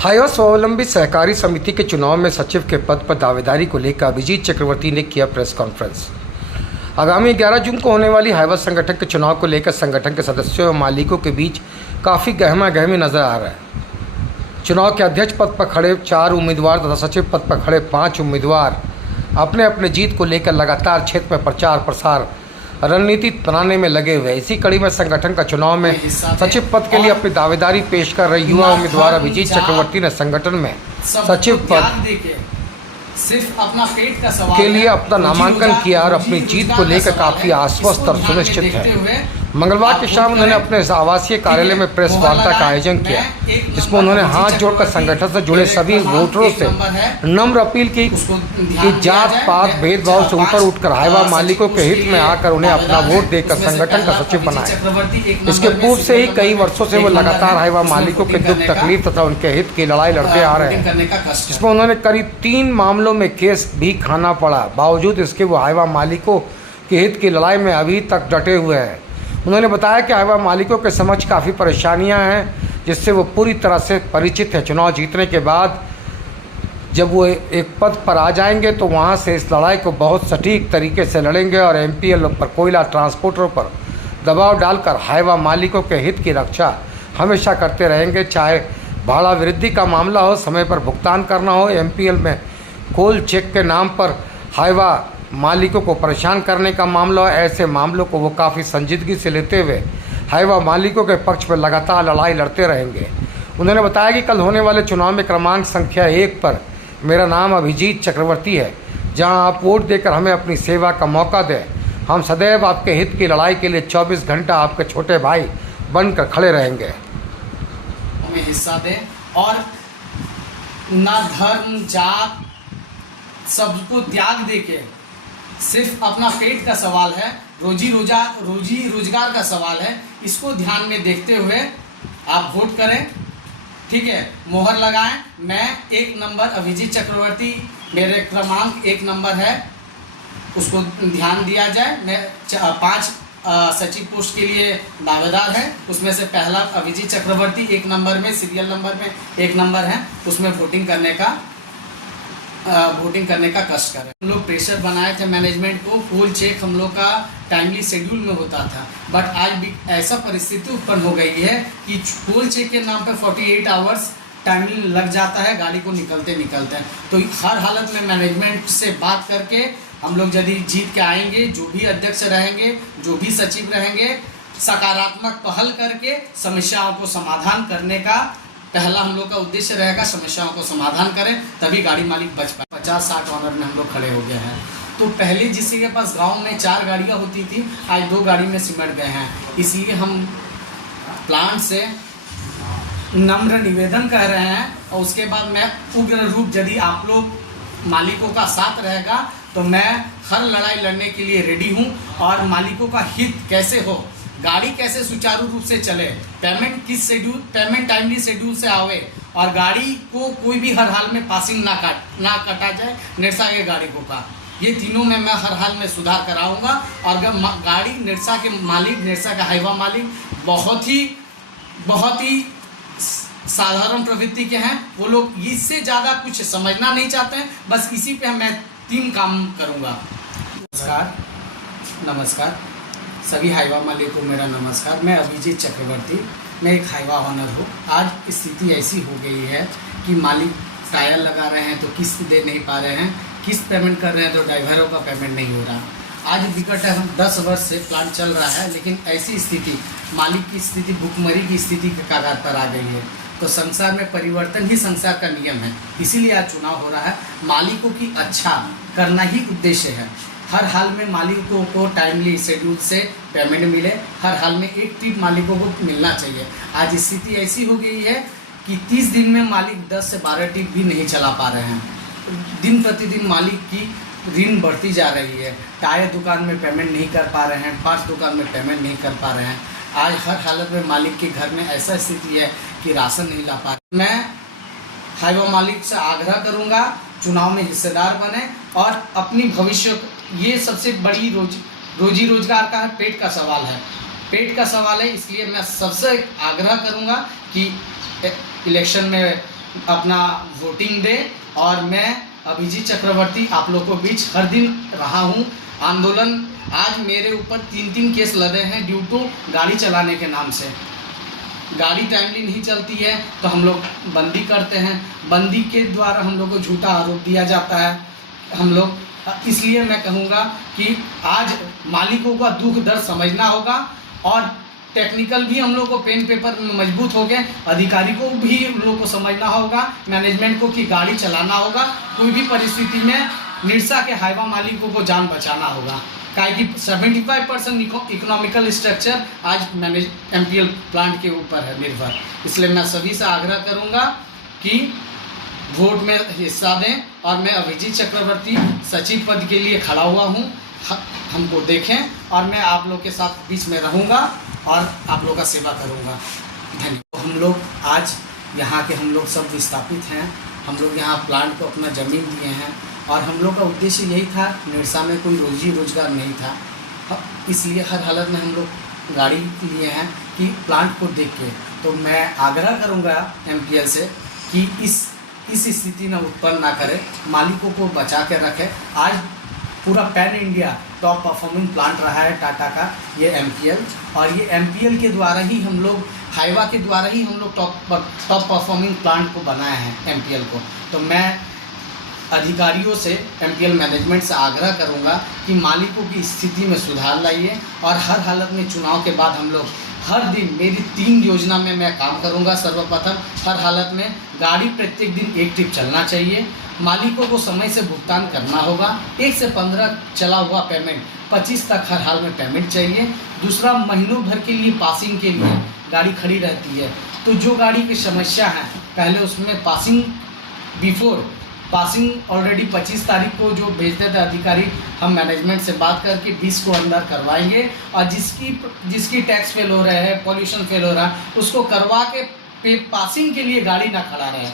Hyva स्वावलंबी सहकारी समिति के चुनाव में सचिव के पद पर दावेदारी को लेकर अभिजीत चक्रवर्ती ने किया प्रेस कॉन्फ्रेंस। आगामी 11 जून को होने वाली हाईवा संगठन के चुनाव को लेकर संगठन के सदस्यों और मालिकों के बीच काफ़ी गहमा गहमी नजर आ रहा है। चुनाव के अध्यक्ष पद पर खड़े 4 उम्मीदवार तथा सचिव पद पर खड़े 5 उम्मीदवार अपने अपने जीत को लेकर लगातार क्षेत्र में प्रचार प्रसार रणनीति बनाने में लगे हुए। इसी कड़ी में संगठन का चुनाव में सचिव पद के लिए अपनी दावेदारी पेश कर रहे युवा उम्मीदवार अभिजीत चक्रवर्ती ने संगठन में सचिव पद सिर्फ अपना पेट का सवाल के लिए अपना नामांकन किया और अपनी जीत को लेकर काफी आश्वस्त और सुनिश्चित है। मंगलवार की शाम उन्होंने अपने आवासीय कार्यालय में प्रेस वार्ता का आयोजन किया, जिसमें उन्होंने हाथ जोड़कर संगठन से जुड़े सभी वोटरों से नम्र अपील की कि जात पात भेदभाव से ऊपर उठकर हाईवा मालिकों के हित में आकर उन्हें अपना वोट देकर संगठन का सचिव बनाए। इसके पूर्व से ही कई वर्षों से वो लगातार हाईवा मालिकों के दुख तकलीफ तथा उनके हित की लड़ाई लड़ते आ रहे हैं, जिसमें उन्होंने करीब 3 मामलों में केस भी खाना पड़ा। बावजूद इसके वो हाईवा मालिकों के हित की लड़ाई में अभी तक डटे हुए हैं। उन्होंने बताया कि हाईवा मालिकों के समक्ष काफ़ी परेशानियां हैं, जिससे वो पूरी तरह से परिचित है। चुनाव जीतने के बाद जब वो एक पद पर आ जाएंगे तो वहां से इस लड़ाई को बहुत सटीक तरीके से लड़ेंगे और एमपीएल पर कोयला ट्रांसपोर्टरों पर दबाव डालकर हाईवा मालिकों के हित की रक्षा हमेशा करते रहेंगे। चाहे भाड़ा वृद्धि का मामला हो, समय पर भुगतान करना हो, एमपीएल में कोल चेक के नाम पर हाईवा मालिकों को परेशान करने का मामला हो, ऐसे मामलों को वो काफ़ी संजीदगी से लेते हुए हाईवा मालिकों के पक्ष पर लगातार लड़ाई लड़ते रहेंगे। उन्होंने बताया कि कल होने वाले चुनाव में क्रमांक संख्या 1 पर मेरा नाम अभिजीत चक्रवर्ती है। जहां आप वोट देकर हमें अपनी सेवा का मौका दें, हम सदैव आपके हित की लड़ाई के लिए 24 घंटा आपके छोटे भाई बनकर खड़े रहेंगे। हमें हिस्सा दें और ना धर्म जात सबको त्याग देके सिर्फ अपना पेट का सवाल है, रोजी रोजगार का सवाल है, इसको ध्यान में देखते हुए आप वोट करें। ठीक है, मोहर लगाएं। मैं 1 नंबर अभिजीत चक्रवर्ती, मेरे क्रमांक 1 नंबर है, उसको ध्यान दिया जाए। मैं 5 सचिव पोस्ट के लिए दावेदार है, उसमें से पहला अभिजीत चक्रवर्ती 1 नंबर में, सीरियल नंबर में 1 नंबर है, उसमें वोटिंग करने का कष्ट करें। हम लोग प्रेशर बनाए थे मैनेजमेंट को, पोल चेक हम लोग का टाइमली शेड्यूल में होता था, बट आज भी ऐसा परिस्थिति उत्पन्न हो गई है कि पोल चेक के नाम पर 48 आवर्स टाइमली लग जाता है गाड़ी को निकलते। तो हर हालत में मैनेजमेंट से बात करके हम लोग यदि जीत के आएंगे, जो भी अध्यक्ष रहेंगे, जो भी सचिव रहेंगे, सकारात्मक पहल करके समस्याओं को समाधान करने का पहला हम लोग का उद्देश्य रहेगा। समस्याओं को समाधान करें, तभी गाड़ी मालिक बच पाए। 50-60 ऑनर में हम लोग खड़े हो गए हैं। तो पहले जिसके के पास गांव में 4 गाड़ियां होती थी, आज 2 गाड़ी में सिमट गए हैं। इसलिए हम प्लांट से नम्र निवेदन कर रहे हैं और उसके बाद मैं उग्र रूप, यदि आप लोग मालिकों का साथ रहेगा तो मैं हर लड़ाई लड़ने के लिए रेडी हूँ। और मालिकों का हित कैसे हो, गाड़ी कैसे सुचारू रूप से चले, पेमेंट टाइमली शेड्यूल से आवे और गाड़ी को कोई भी हर हाल में पासिंग ना कटा जाए निरसा के गाड़ी को का, ये तीनों में मैं हर हाल में सुधार कराऊंगा। और अगर गाड़ी निरसा के मालिक, निरसा का हाईवा मालिक बहुत ही साधारण प्रवृत्ति के हैं, वो लोग इससे ज़्यादा कुछ समझना नहीं चाहते हैं, बस इसी पे मैं 3 काम करूँगा। नमस्कार सभी हाईवा मालिक को मेरा नमस्कार। मैं अभिजीत चक्रवर्ती, मैं एक हाईवा ऑनर हूँ। आज स्थिति ऐसी हो गई है कि मालिक टायर लगा रहे हैं तो किस्त दे नहीं पा रहे हैं, किस्त पेमेंट कर रहे हैं तो ड्राइवरों का पेमेंट नहीं हो रहा। आज विकट है, हम 10 वर्ष से प्लांट चल रहा है, लेकिन ऐसी स्थिति, मालिक की स्थिति भुखमरी की स्थिति के कगार पर आ गई है। तो संसार में परिवर्तन ही संसार का नियम है, इसीलिए आज चुनाव हो रहा है। मालिकों की अच्छा करना ही उद्देश्य है। हर हाल में मालिकों को टाइमली शेड्यूल से पेमेंट मिले, हर हाल में एक ट्रिप मालिकों को मिलना चाहिए। आज स्थिति ऐसी हो गई है कि 30 दिन में मालिक 10 से 12 ट्रिप भी नहीं चला पा रहे हैं। दिन प्रतिदिन मालिक की ऋण बढ़ती जा रही है। टायर दुकान में पेमेंट नहीं कर पा रहे हैं, पार्ट्स दुकान में पेमेंट नहीं कर पा रहे हैं। आज हर हालत में मालिक के घर में ऐसा स्थिति है कि राशन नहीं ला पा रहे। मैं हाईवा मालिक से आग्रह करूंगा, चुनाव में हिस्सेदार बने और अपनी भविष्य, ये सबसे बड़ी रोजी रोजगार का है, पेट का सवाल है, इसलिए मैं सबसे आग्रह करूंगा कि इलेक्शन में अपना वोटिंग दे। और मैं अभिजीत चक्रवर्ती आप लोगों के बीच हर दिन रहा हूँ। आंदोलन आज मेरे ऊपर 3 केस लदे हैं ड्यू टू गाड़ी चलाने के नाम से। गाड़ी टाइमली नहीं चलती है तो हम लोग बंदी करते हैं, बंदी के द्वारा हम लोग को झूठा आरोप दिया जाता है। हम लोग इसलिए मैं कहूँगा कि आज मालिकों का दुख दर्द समझना होगा और टेक्निकल भी हम लोग को पेन पेपर में मजबूत हो गए, अधिकारी को भी हम लोग को समझना होगा, मैनेजमेंट को कि गाड़ी चलाना होगा। कोई भी परिस्थिति में निरसा के हाईवा मालिकों को जान बचाना होगा, काहे कि 75% इकोनॉमिकल स्ट्रक्चर आज MPL प्लांट के ऊपर है निर्भर। इसलिए मैं सभी से आग्रह करूंगा कि वोट में हिस्सा दें और मैं अभिजीत चक्रवर्ती सचिव पद के लिए खड़ा हुआ हूं, हमको देखें और मैं आप लोग के साथ बीच में रहूंगा और आप लोग का सेवा करूंगा। धन्यवाद। हम लोग आज यहाँ के हम लोग सब विस्थापित हैं, हम लोग यहाँ प्लांट को अपना ज़मीन दिए हैं और हम लोग का उद्देश्य यही था, निरसा में कोई रोजी रोजगार नहीं था, इसलिए हर हालत में हम लोग गाड़ी लिए हैं कि प्लांट को देख के। तो मैं आग्रह करूंगा MPL से कि इस स्थिति न उत्पन्न ना करे, मालिकों को बचा के रखे। आज पूरा pan India top performing plant रहा है टाटा का ये MPL, और ये MPL के द्वारा ही हम लोग हाईवा के द्वारा ही हम लोग टॉप परफॉर्मिंग प्लांट को बनाए हैं MPL को। तो मैं अधिकारियों से MPL मैनेजमेंट से आग्रह करूंगा कि मालिकों की स्थिति में सुधार लाइए और हर हालत में चुनाव के बाद हम लोग हर दिन मेरी 3 योजना में मैं काम करूंगा। सर्वप्रथम हर हालत में गाड़ी प्रत्येक दिन 1 ट्रिप चलना चाहिए, मालिकों को समय से भुगतान करना होगा, 1 से 15 चला हुआ पेमेंट 25 तक हर हाल में पेमेंट चाहिए। दूसरा, महीनों भर के लिए पासिंग के लिए गाड़ी खड़ी रहती है, तो जो गाड़ी की समस्या है पहले उसमें पासिंग ऑलरेडी 25 तारीख को जो भेजते थे अधिकारी, हम मैनेजमेंट से बात करके 20 को अंदर करवाएंगे और जिसकी टैक्स फेल हो रहा है, पॉल्यूशन फेल हो रहा है, उसको करवा के पासिंग के लिए गाड़ी ना खड़ा रहे।